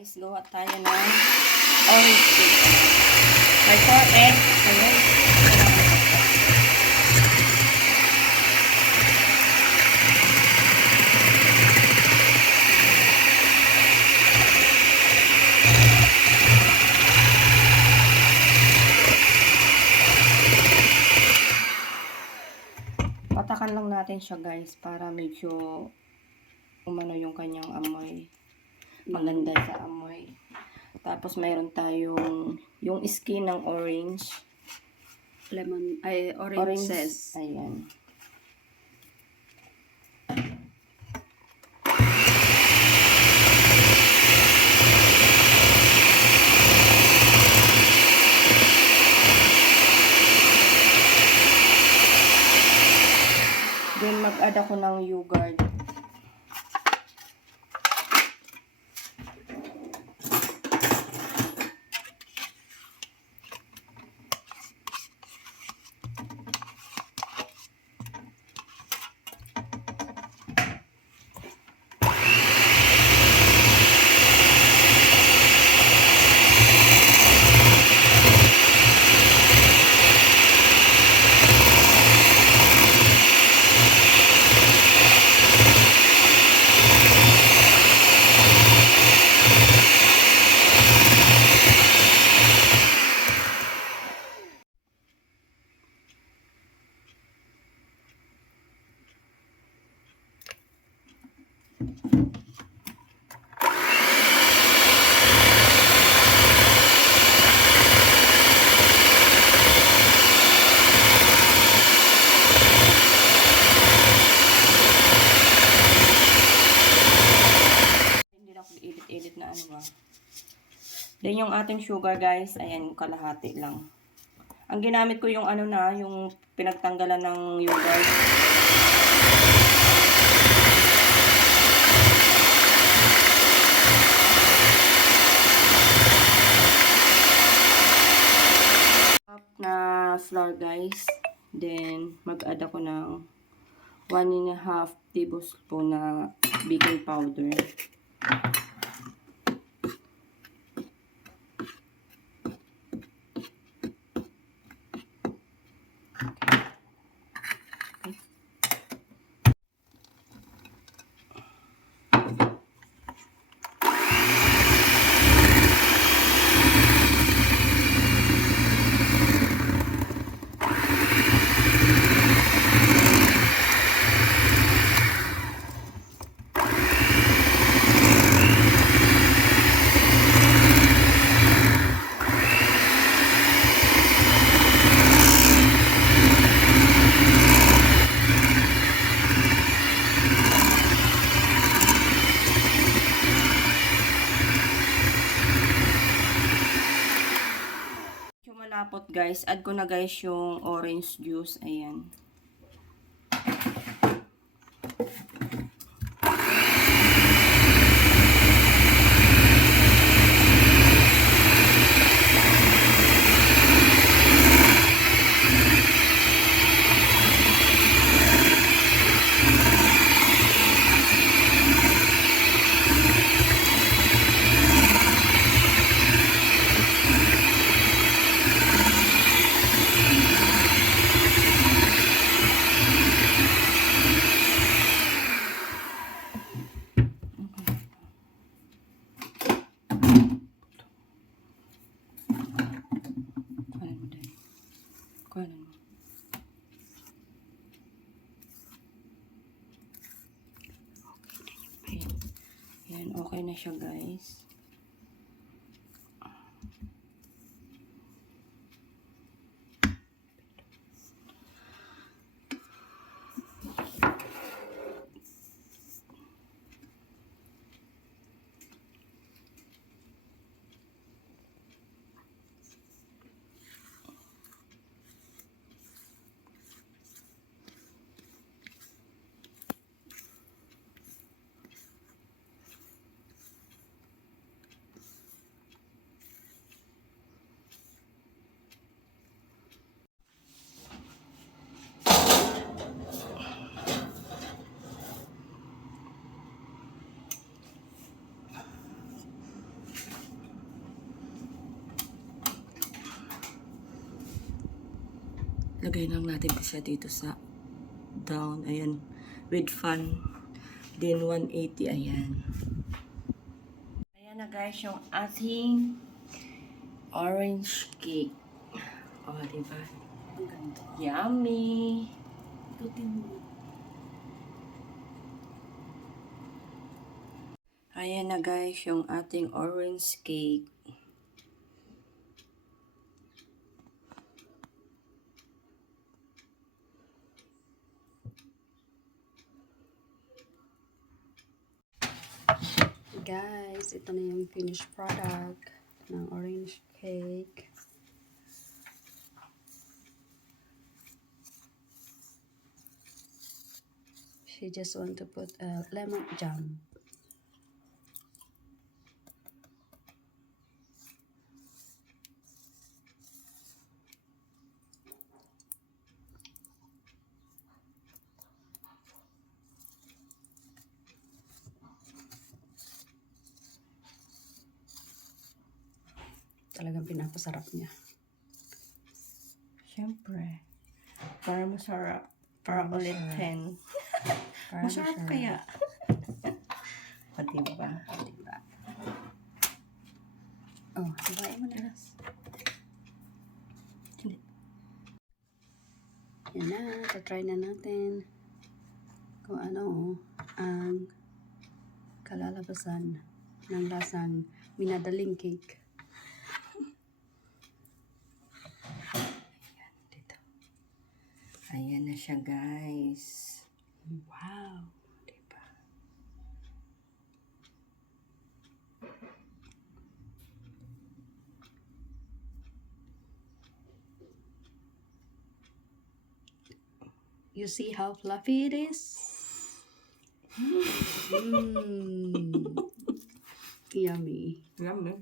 Guys, gawa tayo ng orange cake. May 4 eggs. Ayan. Patakan lang natin siya guys para medyo umano yung kanyang amoy. Maganda sa amoy. Tapos mayroon tayong yung skin ng orange. Lemon, ay oranges. Ayan. Then mag-add ako ng yogurt. Edit na ano ba. Then yung ating sugar guys, ayan yung kalahati lang. Ang ginamit ko yung ano na, yung pinagtanggalan ng yogurt. Na flour guys. Then mag-add ako ng 1.5 tablespoon na baking powder. Malapot guys, add ko na guys yung orange juice, ayan. Ayan, okay na siya guys. Lagay lang natin siya dito sa down. Ayan. With fan. Then 180. Ayan. Ayan na guys yung ating orange cake. O, diba? Ang ganda. Yummy! Ikutin mo. Ayan na guys yung ating orange cake. Guys, ito na yung finished product ng orange cake. She just want to put a lemon jam. Talagang pinapasarap niya. Siyempre. Para masarap. Para ulit 10. Para Masarap kaya. O, diba? Diba? Oh, dibain mo na. Yan na, try na natin kung ano ang kalalabasan ng lasang minadaling cake. Dito. Ayan na siya guys. Wow! Diba? You see how fluffy it is? Yummy. Yummy.